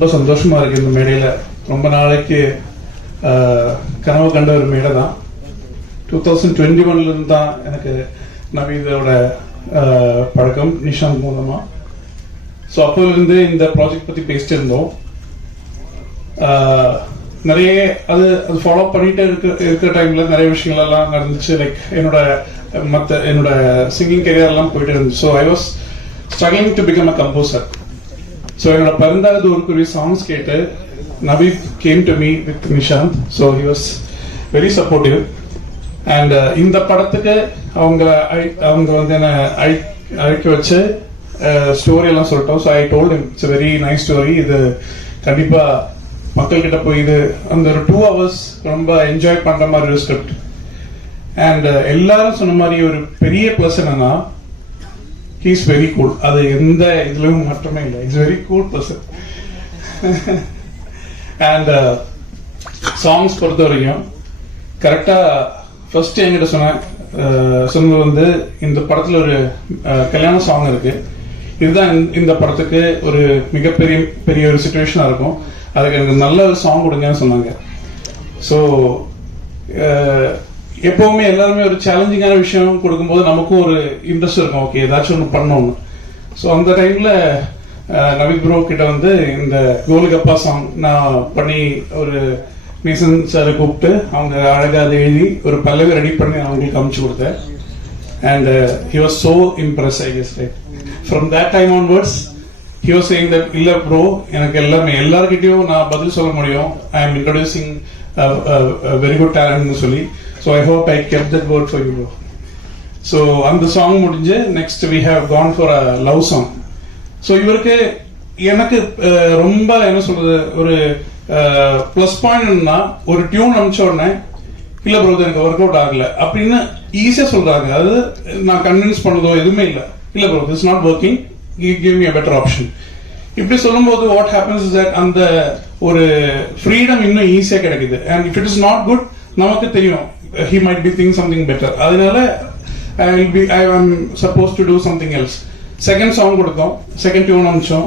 ரொம்ப சந்தோஷமா இருக்கு இந்த மேடையில. ரொம்ப நாளைக்கு கனவு கண்ட ஒரு மேடை தான். டூ தௌசண்ட் டுவெண்ட்டி ஒன்ல இருந்து தான் எனக்கு நவீதோட பழக்கம் நிஷாந்த் மூலமா. ஸோ அப்போலேருந்து இந்த ப்ராஜெக்ட் பத்தி பேசிட்டு இருந்தோம் நிறைய அது அது ஃபாலோ பண்ணிட்டு இருக்க இருக்கிற டைம்ல நிறைய விஷயங்கள் எல்லாம் நடந்துச்சு. லைக் என்னோட மற்ற என்னோட சிங்கிங் கெரியர் எல்லாம் போயிட்டு இருந்துச்சு. So I was struggling to become a composer so என்னோட பருந்தாவது ஒருக்குரிய சாங்ஸ் கேட்டு Naveed came to me with Nishanth so he was very supportive and இந்த படத்துக்கு அவங்க அவங்க வந்து என்ன அழி அழைக்க வச்சு uh, ஸ்டோரி எல்லாம் சொல்லிட்டோம். So I told it's very nice story இது கண்டிப்பாக மக்கள் கிட்ட போய் இது அந்த ஒரு டூ ஹவர்ஸ் ரொம்ப என்ஜாய் பண்ணுற மாதிரி ஒரு ஸ்கிரிப்ட் அண்ட் uh, எல்லாரும் சொன்ன மாதிரி ஒரு பெரிய ப்ளஸ் என்னன்னா ஹீஸ் வெரி கூல் அது எந்த இதுலயும் மட்டுமே இல்லை. It's very cool person and songs பொறுத்த வரைக்கும் கரெக்டா ஃபர்ஸ்ட் என்கிட்ட சொன்ன சொன்னது வந்து இந்த படத்துல ஒரு uh, கல்யாண சாங் இருக்கு. இதுதான் இந்த- இந்த படத்துக்கு ஒரு மிகப்பெரிய பெரிய ஒரு சுச்சுவேஷனா இருக்கும். அதுக்கு எனக்கு நல்ல ஒரு சாங் கொடுங்கன்னு சொன்னாங்க. ஸோ uh, எப்பவுமே எல்லாருமே ஒரு சேலஞ்சிங்கான விஷயம் கொடுக்கும்போது நமக்கும் ஒரு இன்ட்ரெஸ்ட் இருக்கும். ஓகே ஏதாச்சும் ஒன்று பண்ணணும் ஸோ அந்த டைம்ல நவீத் ப்ரோ கிட்ட வந்து இந்த கோலுகப்பா சாங் நான் பண்ணி ஒரு மீசன் சாரை கூப்பிட்டு அவங்க அழகா அதை எழுதி ஒரு பல்லவி ரெடி பண்ணி அவங்களுக்கு அமுச்சு கொடுத்தேன். And he was so impress I guess right from that time onwards he was saying that இல்ல ப்ரோ எனக்கு எல்லாமே எல்லார்கிட்டயும் நான் பதில் சொல்ல முடியும். I am introducing very good டேலண்ட்னு சொல்லி. So I hope I keep that word for you bro so அந்த சாங் முடிஞ்சு next we have gone for a love song so இவருக்கு எனக்கு ரொம்ப என்ன சொல்றது ஒரு ப்ளஸ் பாயிண்ட்னா ஒரு டியூன் அனுப்பிச்ச உடனே இல்லை ப்ரோ எனக்கு ஒர்க் அவுட் ஆகல. அப்படின்னு ஈஸியாக சொல்றாங்க. அது நான் கன்வின்ஸ் பண்ணதோ எதுவுமே இல்லை. இல்லை bro it's not working give me better option இப்படி சொல்லும்போது வாட் ஹேப்பன்ஸ் இஸ் தட் அந்த ஒரு ஃப்ரீடம் இன்னும் ஈஸியாக கிடைக்குது. And if it is not good நமக்கு தெரியும். He might be think something better அதனால I will be I am suppose to do something else second song கொடுத்தோம். Second tune அமிச்சோம்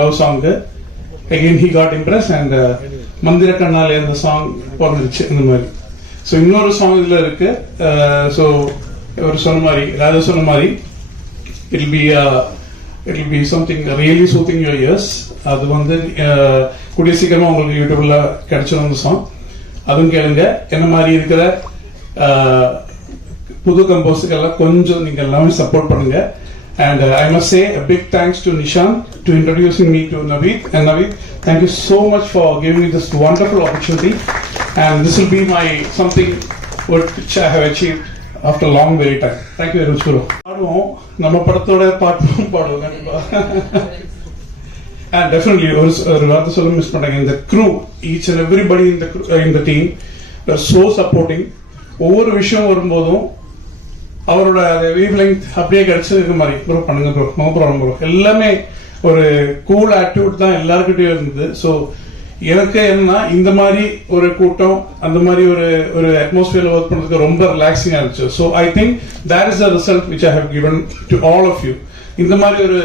love song again he got impress and மந்திர கண்ணாலே அந்த song பிறந்துருச்சு இந்த மாதிரி. ஸோ இன்னொரு சாங் இதில் இருக்கு. Uh, ஸோ ஒரு சொன்ன மாதிரி ராஜா சொன்ன மாதிரி it be it be something really soothing you ears அது வந்து uh, கூடிய சீக்கிரமாக உங்களுக்கு யூடியூப்ல கிடைச்சிடும் அந்த சாங் அதுவும் கேளுங்க என்ன மாதிரி இருக்கிற uh, புது கம்போஸுக்கெல்லாம் கொஞ்சம் நீங்கள் எல்லாமே சப்போர்ட் பண்ணுங்க. And I must say big thanks to Nishanth to introducing me to Naveed and Naveed thank you so much for giving me this wonderful opportunity and this will be my something which I have achieved after long very time Thank you very much, பாடுவோம். நம்ம படத்தோட பாட்டு பாடுவோம் கண்டிப்பா. Definitely ஒரு ஒரு வார்த்தை சொல்ல மிஸ் பண்ணாங்க இந்த க்ரூ ஈச் அண்ட் எவ்ரிபடி இந்த இந்த டீம் சோ சப்போர்ட்டிங் ஒவ்வொரு விஷயம் வரும்போதும் அவரோட வேவ் லெங்க் அப்படியே கிடைச்சதுக்கு மாதிரி. ப்ரோ பண்ணுங்க ப்ரோ நோ ப்ராப்ளம் ப்ரோ எல்லாமே ஒரு கூல் ஆட்டிடியூட் தான் எல்லாருக்கிட்டையும் இருந்தது. ஸோ எனக்கு என்னன்னா இந்த மாதிரி ஒரு கூட்டம் அந்த மாதிரி ஒரு ஒரு அட்மாஸ்பியர்ல ஒர்க் பண்றதுக்கு ரொம்ப ரிலாக்ஸிங்கா இருந்துச்சு. So I think that is the result which I have given to all of you இந்த மாதிரி ஒரு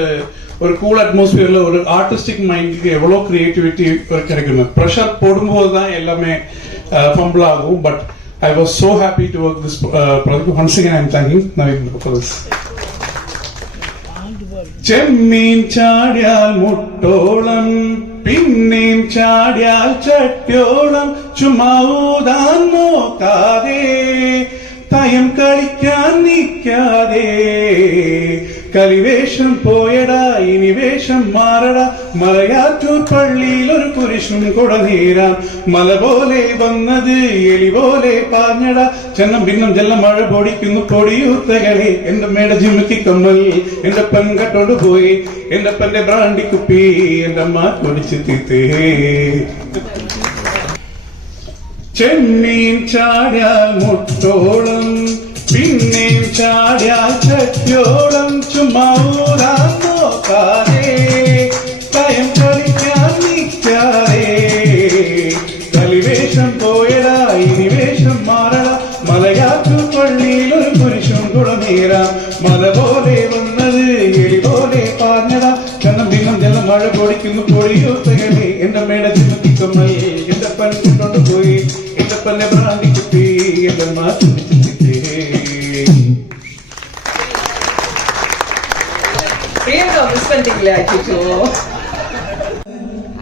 ஒரு கூல் அட்மாஸ்பியர்ல ஒரு ஆர்டிஸ்டிக் மைண்டுக்கு எவ்வளவு கிரியேட்டிவிட்டி கிடைக்கணும் ப்ரெஷர் போடும்போது தான் எல்லாமே ஃபம்பிள் ஆகும் but I was so happy to work this project once again I am thanking Naveen for this ചെമ്മീൻ ചാടിയാൽ മുട്ടോളം പിന്നെയും ചാടിയാൽ ചട്ടിയോളം ചുമ്മാതാൻ നോക്കാതെ തയം കളിക്കാൻ നിൽക്കാതെ കളിവേഷം പോയടാ പള്ളിയിൽ ഒരു പുരുഷൻ കുടനീരാം മല പോലെ വന്നത് എലി പോലെ പാഞ്ഞട. ചെന്നം ഭിന്നം ജല്ലം മഴ പൊടിക്കുന്നു പൊടിയൂത്തകളെ എന്റെ മേട ചുമക്കി കമ്മൽ എന്റെ പെൺകട്ടോട് പോയി. എന്റെ പെന്റെ ബ്രാണ്ടി കുപ്പി എന്റെ അമ്മ കുടിച്ചു തീത്തേ. ചെമ്മീൻ ചാടിയാൽ മുട്ടോളം പിന്നെയും ചാടിയാൽ ചട്ടിയോളം. ചുമ്മാ ഊരാൻ നീര മല പോലെ വന്നത് എലി പോലെ പാഞ്ഞതാ. കണ്ണം ദിനം ജലം മഴ പൊടിക്കുന്നു പൊടിയോ തകടി എന്റെ മേടെ ചിന്തിക്കുമ്മൽ എന്റെ പല്ല് കൊണ്ടു പോയി. എന്റെ പല്ലെ ഭ്രാന്തി കിട്ടി എന്റെ മാറ്റി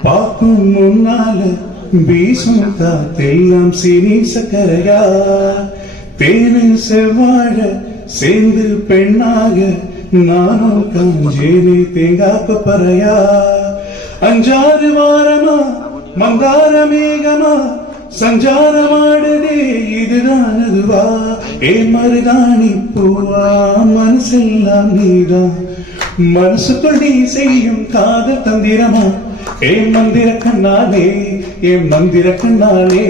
പാക്കും മുന്നാൽ വീശും കാത്തെല്ലാം സിനീസക്കരയാ പേരിൽ செவ்வாழ சேர்ந்து பெண்ணாக நானும் காஞ்சேரி தேங்காப்ப பறையா. அஞ்சாறு வாரமா மந்தார மேகமா சஞ்சாரமாடுதே இதுதான் அதுவா. ஏ மருதாணி பூவா மனசெல்லாம் நீதான் மனசுக்குள் நீ செய்யும் காதல் தந்திரமா? ஏன் மந்திர கண்ணாலே என் மந்திர கண்ணாலே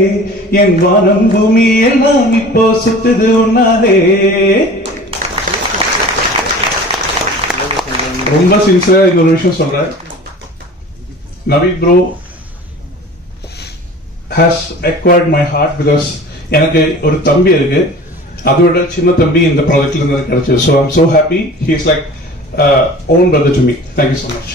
என் வானம் பூமி எல்லாம் இப்போ சுத்துது உன்னாலே. ரொம்ப சின்சியரா இந்த ஒரு விஷயம் சொல்றேன். Naveed bro has acquired my heart because எனக்கு ஒரு தம்பி இருக்கு. அதோட சின்ன தம்பி இந்த ப்ராஜெக்ட்ல இருந்து கிடைச்சது. So I'm so happy he is like own brother to me thank you so much